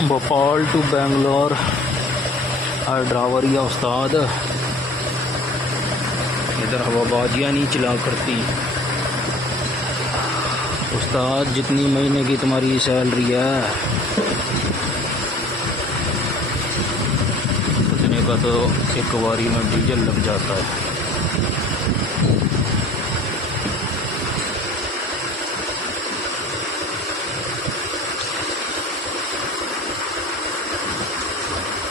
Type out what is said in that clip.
Bhopal to Bangalore ड्राइवरिया उस्ताद। इधर हवाबाजियाँ नहीं चला करती। उस्ताद जितनी महीने की तुम्हारी सैलरी है उतने का तो एक बारी में डीजल लग जाता है।